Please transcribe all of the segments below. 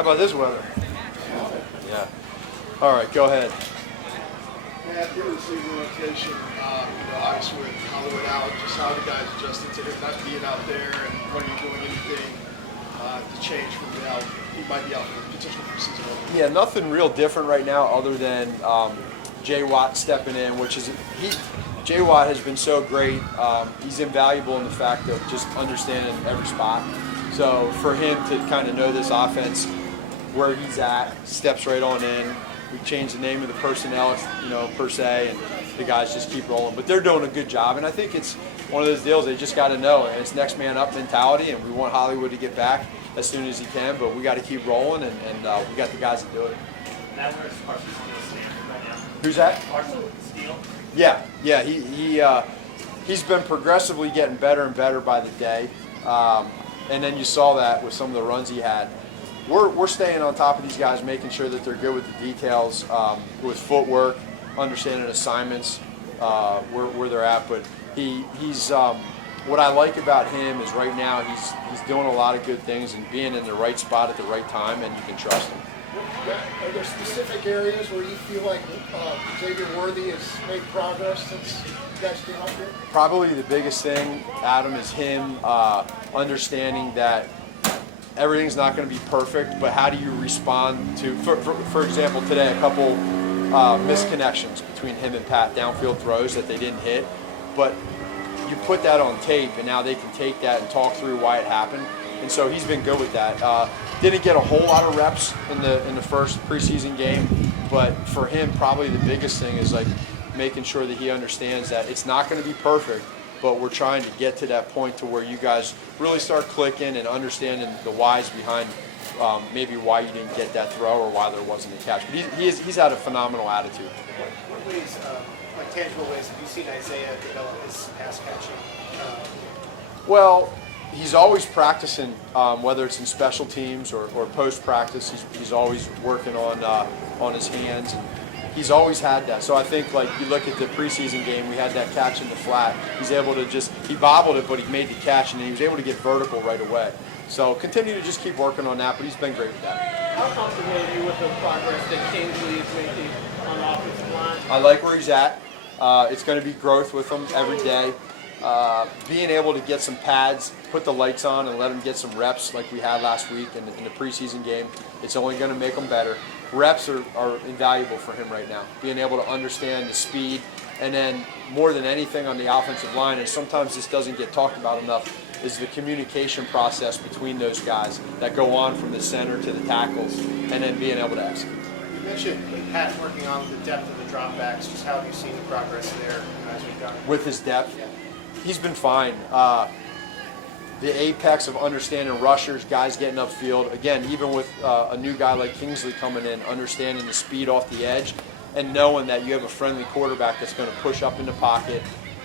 How about this weather? Yeah. All right, go ahead. Matt, your receiver rotation, obviously with Hollywood out, just how the guys adjusted to him not being out there, and what are you doing anything to change from now? He might be out for potential preseason. Yeah, nothing real different right now other than J. Watt stepping in, which is J. Watt has been so great. He's invaluable in the fact of just understanding every spot. So for him to kind of know this offense, where he's at, steps right on in. We changed the name of the personnel, per se, and the guys just keep rolling. But they're doing a good job, and I think it's one of those deals they just got to know. And it's next man up mentality, and we want Hollywood to get back as soon as he can, but we got to keep rolling, and we got the guys to do it. Now where's Carson Steele right now? Who's that? Carson Steele? Yeah. He's been progressively getting better and better by the day, and then you saw that with some of the runs he had. We're staying on top of these guys, making sure that they're good with the details, with footwork, understanding assignments, where they're at. But he's what I like about him is right now he's doing a lot of good things and being in the right spot at the right time, and you can trust him. Are there specific areas where you feel like Xavier Worthy has made progress since you guys came up here? Probably the biggest thing, Adam, is him understanding that everything's not going to be perfect, but how do you respond to, for example, today a couple misconnections between him and Pat, downfield throws that they didn't hit, but you put that on tape, and now they can take that and talk through why it happened, and so he's been good with that. Didn't get a whole lot of reps in the first preseason game, but for him, probably the biggest thing is like making sure that he understands that it's not going to be perfect, but we're trying to get to that point to where you guys really start clicking and understanding the whys behind maybe why you didn't get that throw or why there wasn't a catch. But he's had a phenomenal attitude. What ways, like tangible ways, have you seen Isaiah develop his pass catching? Well, he's always practicing, whether it's in special teams or post practice. He's always working on his hands. And he's always had that. So I think, like, you look at the preseason game, we had that catch in the flat. He's able to he bobbled it, but he made the catch, and he was able to get vertical right away. So continue to just keep working on that, but he's been great with that. How comfortable are you with the progress that Kingsley is making on the offensive line? I like where he's at. It's going to be growth with him every day. Being able to get some pads, put the lights on, and let him get some reps like we had last week in the preseason game, it's only going to make him better. Reps are invaluable for him right now. Being able to understand the speed, and then more than anything on the offensive line, and sometimes this doesn't get talked about enough, is the communication process between those guys that go on from the center to the tackles, and then being able to execute. You mentioned Pat working on the depth of the dropbacks. Just how have you seen the progress there as we've done? With his depth, Yeah. He's been fine. The apex of understanding rushers, guys getting upfield. Again, even with a new guy like Kingsley coming in, understanding the speed off the edge and knowing that you have a friendly quarterback that's going to push up in the pocket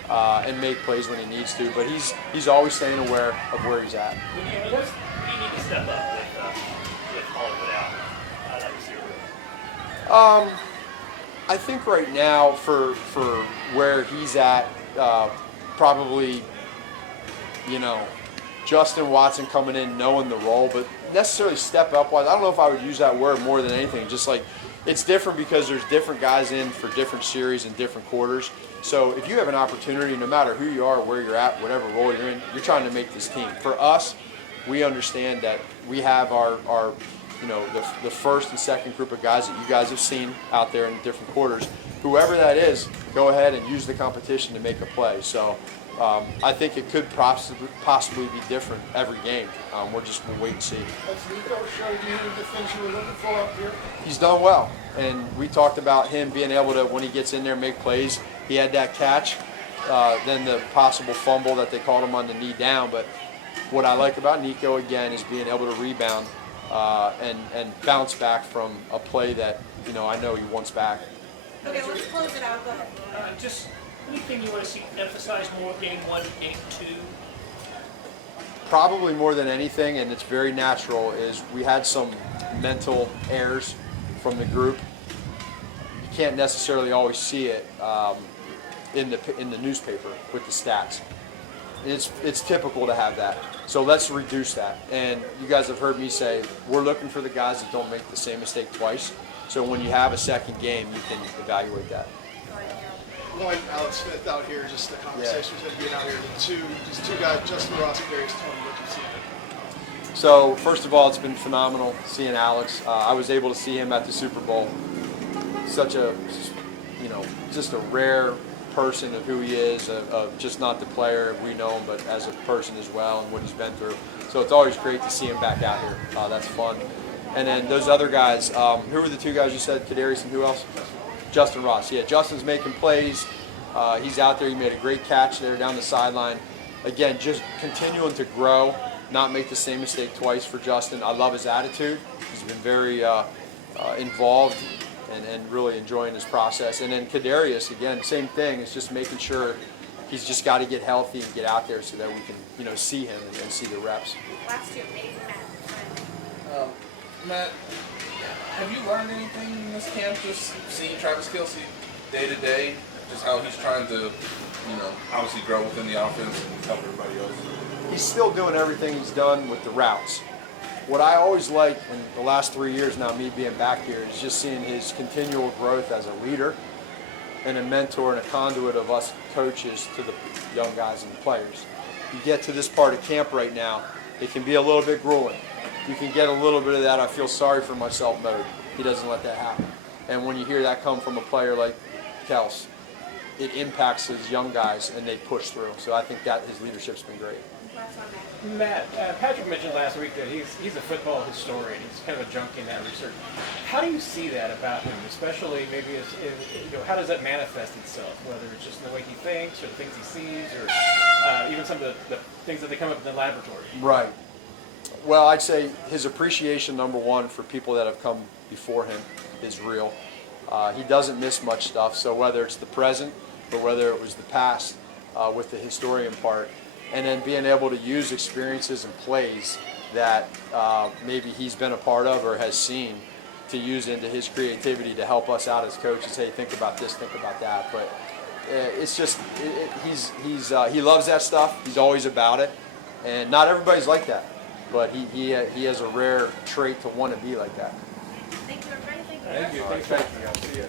and make plays when he needs to. But he's always staying aware of where he's at. What do you need to step up with Hollywood out that receiver? I think right now for where he's at, probably, Justin Watson coming in, knowing the role, but necessarily step up wise. I don't know if I would use that word more than anything. Just like it's different because there's different guys in for different series and different quarters. So if you have an opportunity, no matter who you are, where you're at, whatever role you're in, you're trying to make this team. For us, we understand that we have our the first and second group of guys that you guys have seen out there in different quarters. Whoever that is, go ahead and use the competition to make a play. So I think it could possibly be different every game. We'll wait and see. Has Nico showed you the things you were looking for up here? He's done well, and we talked about him being able to, when he gets in there, make plays. He had that catch, then the possible fumble that they called him on the knee down. But what I like about Nico, again, is being able to rebound and bounce back from a play that I know he wants back. Okay, let's close it out. Go ahead. Just anything you want to see emphasize more game 1, game 2? Probably more than anything, and it's very natural, is we had some mental errors from the group. You can't necessarily always see it in the newspaper with the stats. It's typical to have that. So let's reduce that. And you guys have heard me say we're looking for the guys that don't make the same mistake twice. So when you have a second game, you can evaluate that. One, Alex Smith out here, just the conversation with him being out here. Just two guys, Justin Ross and Darius Tony, what you see. So first of all, it's been phenomenal seeing Alex. I was able to see him at the Super Bowl. Such a, just a rare person of who he is, of just not the player we know him, but as a person as well and what he's been through. So it's always great to see him back out here. That's fun. And then those other guys, who were the two guys you said, Kadarius and who else? Justin Ross. Yeah, Justin's making plays. He's out there. He made a great catch there down the sideline. Again, just continuing to grow, not make the same mistake twice for Justin. I love his attitude. He's been very involved and really enjoying his process. And then Kadarius, again, same thing. It's just making sure he's just got to get healthy and get out there so that we can, see him and see the reps. Last two, maybe Matt. Matt, have you learned anything in this camp, just seeing Travis Kelce day to day, just how he's trying to, obviously grow within the offense and help everybody else? He's still doing everything he's done with the routes. What I always like in the last 3 years now, me being back here, is just seeing his continual growth as a leader and a mentor and a conduit of us coaches to the young guys and the players. You get to this part of camp right now, it can be a little bit grueling. You can get a little bit of that I feel sorry for myself mode. He doesn't let that happen. And when you hear that come from a player like Kelce, it impacts his young guys and they push through. So I think that his leadership's been great. Last one, Matt, Patrick mentioned last week that he's a football historian. He's kind of a junkie in that research. How do you see that about him, especially maybe how does that manifest itself, whether it's just in the way he thinks or the things he sees or even some of the things that they come up in the laboratory? Right. Well, I'd say his appreciation, number one, for people that have come before him is real. He doesn't miss much stuff, so whether it's the present or whether it was the past with the historian part, and then being able to use experiences and plays that maybe he's been a part of or has seen to use into his creativity to help us out as coaches. Hey, think about this, think about that. But it's just he loves that stuff. He's always about it, and not everybody's like that. But he has a rare trait to want to be like that. Thank you, everybody. Thank you. Thank you. Thanks, Matt. See you.